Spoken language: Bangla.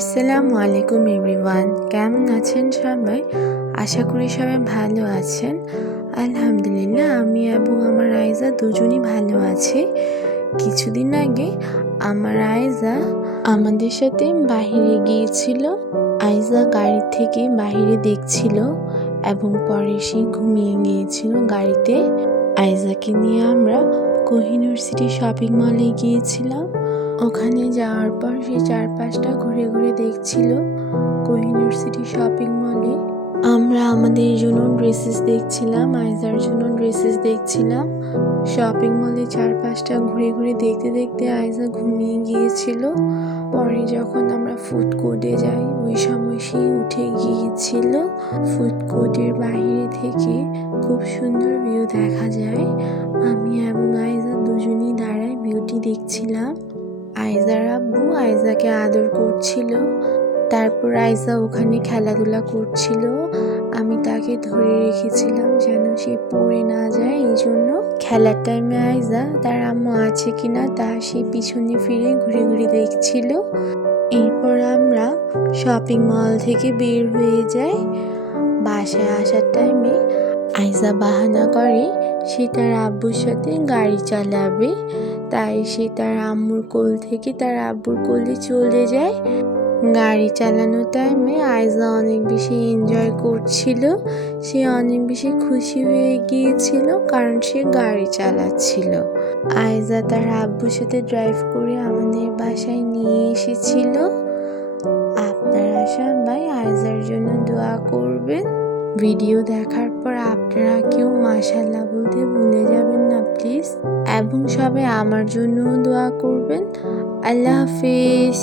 আসসালামু আলাইকুম এভরিওয়ান, কেমন আছেন সবাই? আশা করি সবাই ভালো আছেন। আলহামদুলিল্লাহ, আমি এবং আমার আয়েজা দুজনই ভালো আছি। কিছুদিন আগে আমার আয়েজা আমাদের সাথে বাহিরে গিয়েছিল। আয়েজা গাড়ি থেকে বাহিরে দেখছিল এবং পরে সে ঘুমিয়ে গিয়েছিল গাড়িতে। আয়েজাকে নিয়ে আমরা কোহিনুর সিটি শপিং মলে গিয়েছিলাম। ওখানে যাওয়ার পর সে চারপাশটা ঘুরে ঘুরে দেখছিল কোহিনুর সিটি শপিং মলে। আমরা আমাদের জন্য ড্রেসেস দেখছিলাম, আইজার জন্য ড্রেসেস দেখছিলাম। শপিং মলে চারপাশটা ঘুরে ঘুরে দেখতে দেখতে আইজা ঘুমিয়ে গিয়েছিল। পরে যখন আমরা ফুড কোর্টে যাই ওই সময় সে উঠে গিয়েছিল। ফুড কোর্টের বাইরে থেকে খুব সুন্দর ভিউ দেখা যায়। আমি এবং আইজা দুজনই দাঁড়ায় ভিউটি দেখছিলাম। আইজার আব্বু আইজাকে আদর করছিল। তারপর আইজা ওখানে খেলাধুলা করছিল। আমি তাকে ধরে রেখেছিলাম যেন সে পড়ে না যায়। এই জন্য খেলার টাইমে আইজা তার আম্মু আছে কিনা তা সে পিছনে ফিরে ঘুরে ঘুরে দেখছিল। এরপর আমরা শপিং মল থেকে বের হয়ে যাই। বাসায় আসার টাইমে আইজা বাহানা করে সে তার আব্বুর সাথে গাড়ি চালাবে। তাই সে তার আম্মুর কোল থেকে তার আব্বুর কোলে চলে যায়। গাড়ি চালানোর টাইমে আইজা অনেক বেশি এনজয় করছিল। সে অনেক বেশি খুশি হয়ে গিয়েছিল কারণ সে গাড়ি চালাচ্ছিল। আইজা তার আব্বুর সাথে ড্রাইভ করে আমাদের বাসায় নিয়ে এসেছিল। আপনারা সবাই আইজার জন্য দোয়া করবেন। ভিডিও দেখার পর আপনারা কেউ মাশাআল্লাহ বলতে ভুলে যাবেন না প্লিজ, এবং সবাই আমার জন্যও দোয়া করবেন। আল্লাহ হাফেজ।